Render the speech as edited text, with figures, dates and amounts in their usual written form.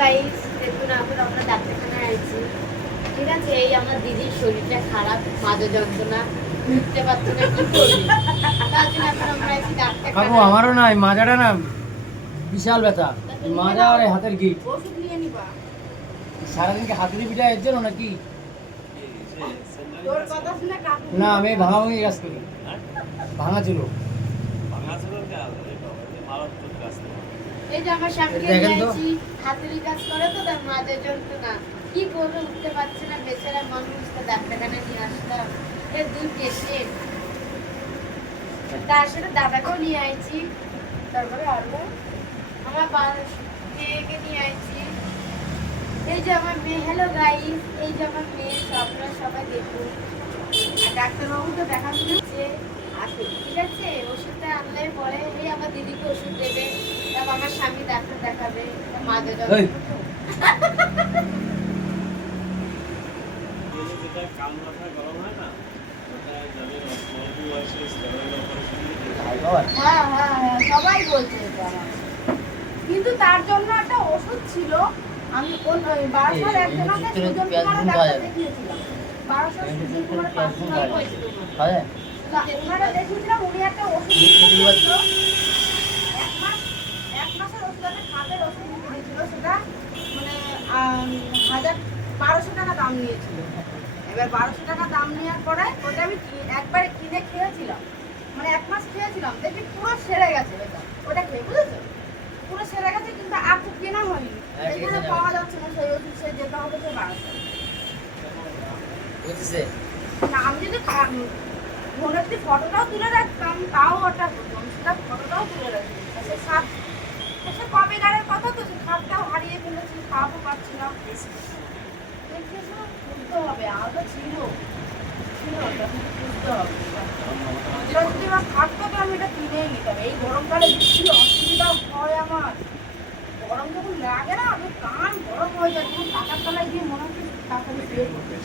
Guys, দেখুন এখন আমরা ডাক্তারখানায় আইছি। ঠিক আছে, এই আমার দিদির শরীরটা খারাপ, মাথা যন্ত্রণা, উঠতে পারছে না, কি করবি? তার জন্য এখন আমরা আইছি কাকু ডাক্তারখানায়। আমারও নাই, মাজাটা না বিশাল ব্যথা, মাজা আর এই হাতের গিট। ওষুধ নিয়ে নিবা। সারাদিন কি হাতুড়ি পিঠা এর জন্য নাকি? তোর কথা শুনে কাকু না, আমি ভাঙা ভাঙি কাজ করি, ভাঙা ছিল। এই যে আমার স্বামীকে দেখেন তো। নিয়েছি, হাতুড়ি কাজ করে তো, তার মাঝে যন্ত্রণা, কি করবে, উঠতে পারছে না, বেচারা মানুষ, তো ডাক্তারখানায় নিয়ে আসলাম। এর দুই পেশেন্ট, তার সাথে দাদাকেও নিয়ে আইছি, তারপরে আরো আমার মেয়েকে নিয়ে আইছি। এই যে আমার মেয়ে, হ্যালো গাইস, এই যে আমার মেয়ে, আপনারা সবাই দেখুন। আর ডাক্তারবাবু তো দেখাশোনা হচ্ছে, আসুন, ঠিক আছে, ওষুধটা আনলে পরে এই আমার দিদিকে ওষুধ দেবে, তারপর আমার স্বামী ডাক্তার দেখাবে, মাঝে এই। হ্যাঁ হ্যাঁ হ্যাঁ, সবাই বলছে এটা আমার। কিন্তু তার জন্য একটা ওষুধ ছিল, আমি কোন বারাসাত একজনকে সুজন কুমারের ডাক্তার দেখিয়েছিলাম, বারাসাত সুজন কুমারের পার্সোনাল হয়েছিল। না, ওনারা দেখিয়েছিলাম, উনি একটা ওষুধ দিয়েছিল, এক মাসের ওষুধ, একটা খাপের ওষুধ দিয়েছিল, সেটা মানে 1200 টাকা দাম নিয়েছিল। এবার 1200 টাকা দাম নেওয়ার পরে ওটা আমি একবারে কিনে খেয়েছিলাম, মানে 1 মাস খেয়েছিলাম, দেখি পুরো সেরে গেছে ওটা খেয়ে, বুঝেছো, পুরো সেরে গেছে, কিন্তু আর তো কেনা হয়নি, এখানে পাওয়া যাচ্ছে না সেই ওষুধ, সে যেতে হবে সে বারাসাত। না, আমি যদি ফোনের দিয়ে ফটোটাও তুলে রাখতাম তাও ওটা হতো, আমি সেটা ফটোটাও তুলে রাখি। সে সাপ, সে কপিকারের কথা তো, সে খাপটাও হারিয়ে ফেলেছি, খাপও পাচ্ছি না, দেখেছো, বুঝতে হবে, আলাদা ছিল ওটা, বুঝতে হবে। এটা যদি আমার থাকতো তো আমি এটা কিনেই নিতাম। এই গরমকালে বেশি অসুবিধা হয় আমার, গরম যখন লাগে না, আমি কান গরম হয়ে যায়, তখন টাকার তলায় গিয়ে মনে হচ্ছে তাড়াতাড়ি শুয়ে পড়বে।